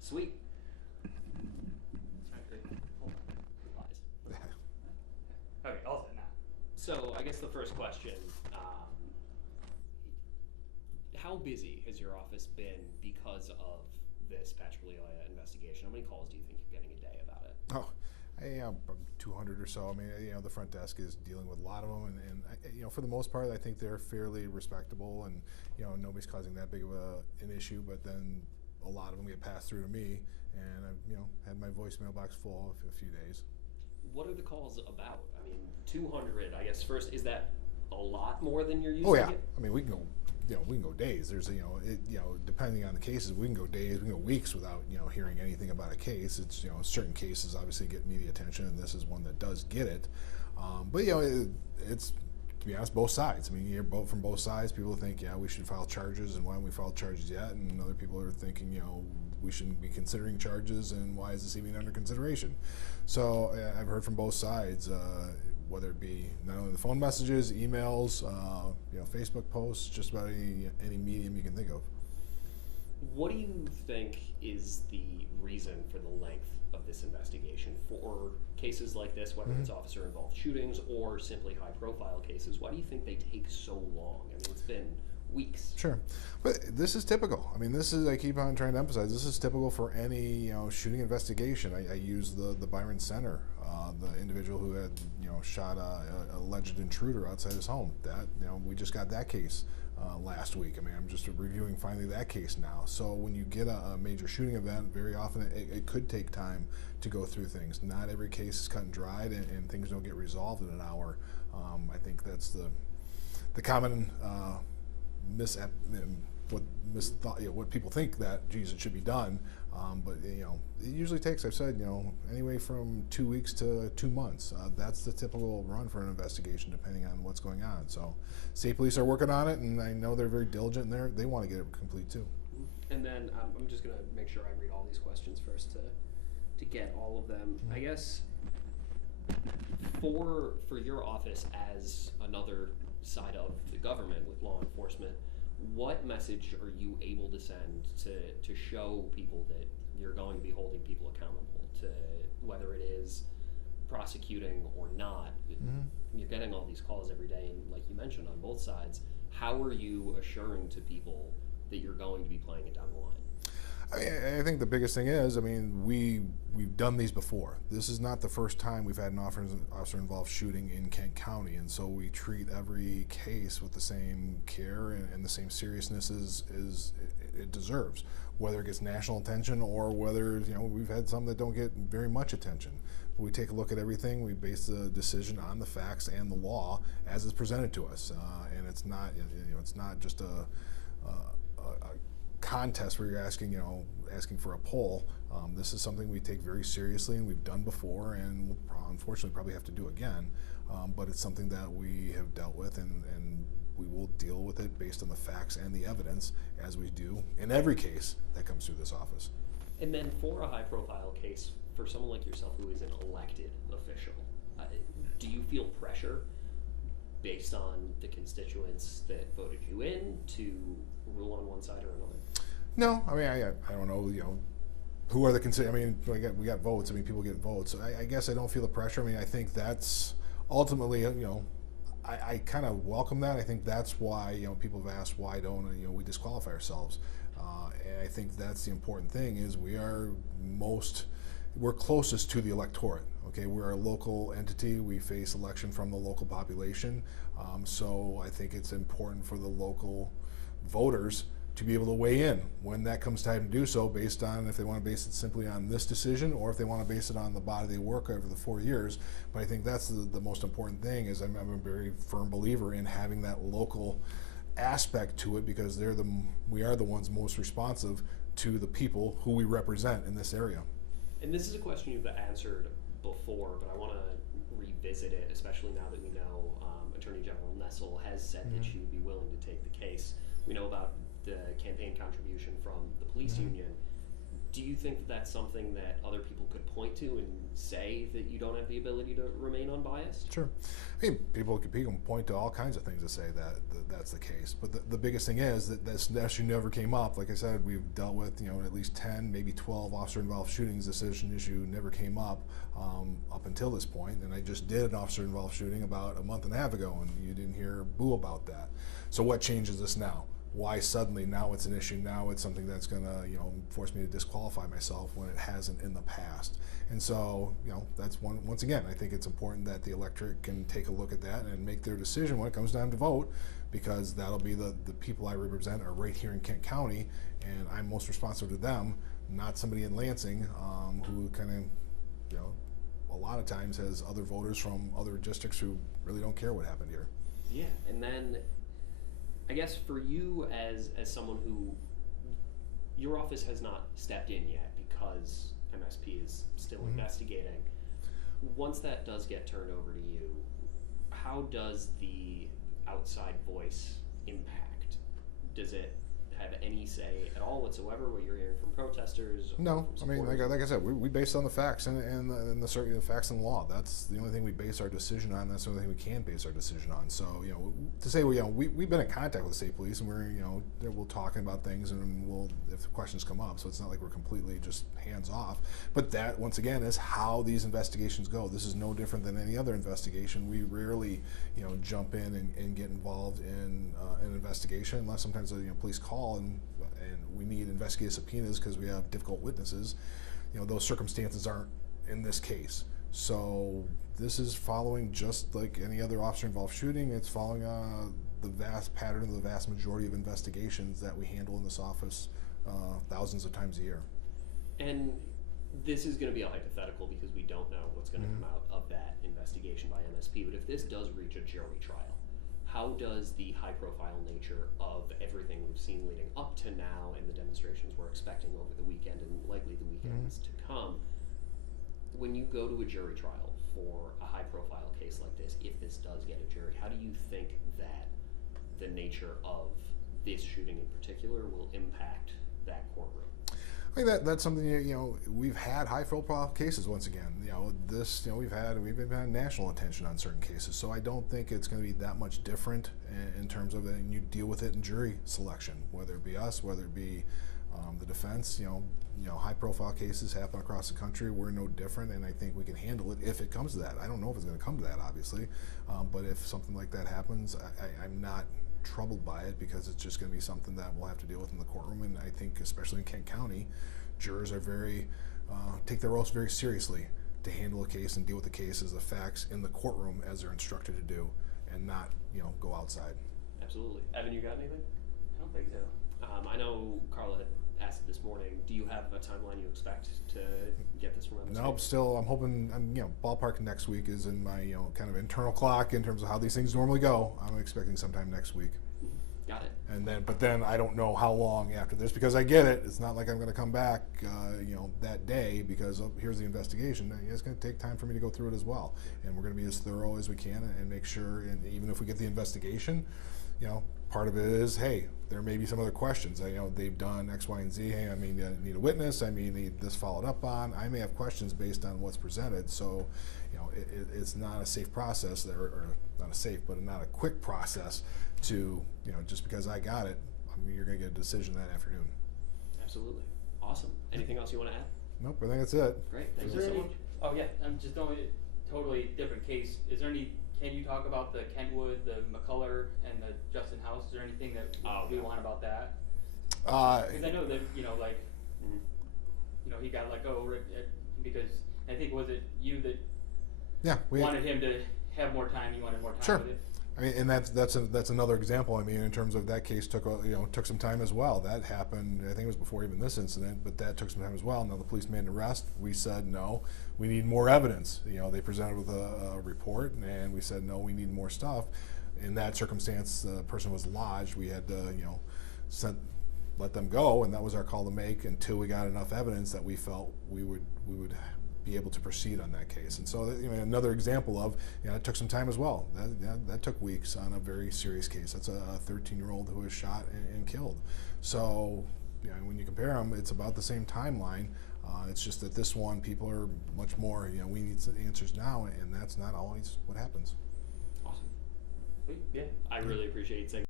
Sweet. Actually, hold on. Lies. Okay, all set now. So I guess the first question, how busy has your office been because of this Patrick Lyoya investigation? How many calls do you think you're getting a day about it? Oh, 200 or so. I mean, the front desk is dealing with a lot of them, and for the most part, I think they're fairly respectable, and nobody's causing that big of an issue. But then a lot of them get passed through to me, and I've had my voicemail box full a few days. What are the calls about? I mean, 200. I guess first, is that a lot more than you're used Oh to? yeah, I mean we can go days. There's depending on the cases, we can go days, we can go weeks without hearing anything about a case. It's certain cases obviously get media attention, and this is one that does get it. But it's, to be honest, both sides. I mean, you hear from both sides. People think, we should file charges, and why haven't we filed charges yet? And other people are thinking, we shouldn't be considering charges, and why is this even under consideration? So I've heard from both sides. Whether it be not only the phone messages, emails, Facebook posts, just about any medium you can think of. What do you think is the reason for the length of this investigation for cases like this, whether it's officer-involved shootings or simply high-profile cases? Why do you think they take so long? I mean, it's been weeks. Sure, but this is typical. I mean, I keep on trying to emphasize, this is typical for any shooting investigation. I use the Byron Center, the individual who had shot a alleged intruder outside his home. That we just got that case last week. I mean, I'm just reviewing finally that case now. So when you get a major shooting event, very often it could take time to go through things. Not every case is cut and dried, and things don't get resolved in an hour. I think that's the common what people think that, geez, it should be done, but it usually takes, I've said, anyway from 2 weeks to 2 months. That's the typical run for an investigation, depending on what's going on. So, state police are working on it, and I know they're very diligent, and they want to get it complete too. And then I'm just going to make sure I read all these questions first to get all of them. I guess for your office as another side of the government with law enforcement, what message are you able to send to show people that you're going to be holding people accountable, to whether it is prosecuting or not? You're getting all these calls every day, and like you mentioned, on both sides. How are you assuring to people that you're going to be playing it down the line? I think the biggest thing is, we've done these before. This is not the first time we've had an officer-involved shooting in Kent County, and so we treat every case with the same care and the same seriousness as it deserves, whether it gets national attention or whether we've had some that don't get very much attention. But we take a look at everything. We base the decision on the facts and the law as it's presented to us, and it's not it's not just a contest where you're asking for a poll. This is something we take very seriously, and we've done before, and we'll unfortunately probably have to do again. But it's something that we have dealt with, and we will deal with it based on the facts and the evidence, as we do in every case that comes through this office. And then for a high-profile case, for someone like yourself who is an elected official, do you feel pressure based on the constituents that voted you in to rule on one side or another? No, I don't know, who are the we got votes. People get votes. I guess I don't feel the pressure. I think that's ultimately, I kind of welcome that. I think that's why, people have asked why don't, we disqualify ourselves. And I think that's the important thing is we're closest to the electorate. Okay, we're a local entity. We face election from the local population. So I think it's important for the local voters to be able to weigh in when that comes time to do so, based on if they want to base it simply on this decision or if they want to base it on the body they work over the 4 years. But I think that's the most important thing is I'm a very firm believer in having that local aspect to it, because we are the ones most responsive to the people who we represent in this area. And this is a question you've answered before, but I want to revisit it, especially now that we know Attorney General Nessel has said that she would be willing to take the case. We know about the campaign contribution from the police union. Do you think that's something that other people could point to and say that you don't have the ability to remain unbiased? Sure. I mean, people can point to all kinds of things to say that's the case. But the biggest thing is that this issue never came up. Like I said, we've dealt with at least 10, maybe 12 officer-involved shootings. This issue never came up until this point. And I just did an officer-involved shooting about a month and a half ago, and you didn't hear boo about that. So what changes this now? Why suddenly now it's an issue? Now it's something that's going to force me to disqualify myself when it hasn't in the past. And so that's once again, I think it's important that the electorate can take a look at that and make their decision when it comes time to vote, because that'll be the people I represent are right here in Kent County, and I'm most responsive to them, not somebody in Lansing who kind of a lot of times has other voters from other districts who really don't care what happened here. Yeah, and then I guess for you as someone who, your office has not stepped in yet because MSP is still investigating. Once that does get turned over to you, how does the outside voice impact? Does it have any say at all whatsoever what you're hearing from protesters? No, I mean, like I said, we base on the facts and the facts and the law. That's the only thing we base our decision on. That's the only thing we can base our decision on. So, to say we've been in contact with the state police, and we're talking about things, and if the questions come up. So it's not like we're completely just hands off. But that once again is how these investigations go. This is no different than any other investigation. We rarely jump in and get involved in an investigation unless sometimes the police call and we need investigative subpoenas because we have difficult witnesses. Those circumstances aren't in this case. So this is following just like any other officer-involved shooting. It's following the vast pattern of the vast majority of investigations that we handle in this office thousands of times a year. And this is going to be a hypothetical because we don't know what's going to come out of that investigation by MSP, but if this does reach a jury trial, how does the high-profile nature of everything we've seen leading up to now and the demonstrations we're expecting over the weekend and likely the weekends to come, when you go to a jury trial for a high-profile case like this, if this does get a jury, how do you think that the nature of this shooting in particular will impact that courtroom? I think that's something we've had high-profile cases once again. We've had national attention on certain cases, so I don't think it's going to be that much different in terms of and you deal with it in jury selection, whether it be us, whether it be the defense. High-profile cases happen across the country. We're no different, and I think we can handle it if it comes to that. I don't know if it's going to come to that, obviously, but if something like that happens, I'm not troubled by it because it's just going to be something that we'll have to deal with in the courtroom. And I think especially in Kent County, jurors are take their oaths very seriously to handle a case and deal with the case as the facts in the courtroom as they're instructed to do, and not go outside. Absolutely. Evan, you got anything? I don't think so. I know Carla had asked this morning, do you have a timeline you expect to get this from MSP? Nope, still I'm hoping, ballpark next week is in my kind of internal clock in terms of how these things normally go. I'm expecting sometime next week. Got it. And then I don't know how long after this, because I get it. It's not like I'm going to come back, that day because here's the investigation. It's going to take time for me to go through it as well, and we're going to be as thorough as we can and make sure. And even if we get the investigation, part of it is, hey, there may be some other questions. They've done X, Y, and Z. Hey, I may need a witness. I may need this followed up on. I may have questions based on what's presented. So, it's not a safe process, or not a safe, but not a quick process to, just because I got it, you're going to get a decision that afternoon. Absolutely. Awesome. Anything else you want to add? Nope, I think that's it. Great. Thank Is you there so any, much. oh yeah, I'm just doing a totally different case. Is there any, can you talk about the Kentwood, the McCullough, and the Justin House? Is there anything that we want about that? Because I know that, he got let go because I think, was it you that wanted him to have more time? You wanted more time with it? I mean, and that's another example. I mean, in terms of that case took some time as well. That happened, I think it was before even this incident, but that took some time as well. Now the police made an arrest. We said no, we need more evidence. They presented with a report, and we said no, we need more stuff. In that circumstance, the person was lodged. We had to let them go, and that was our call to make until we got enough evidence that we felt we would be able to proceed on that case. And so another example of it took some time as well. That took weeks on a very serious case. That's a 13-year-old who was shot and killed. So you know, when you compare them, it's about the same timeline. It's just that this one, people are much more, you know, we need some answers now, and that's not always what happens. Awesome. Sweet. Yeah, I really appreciate you taking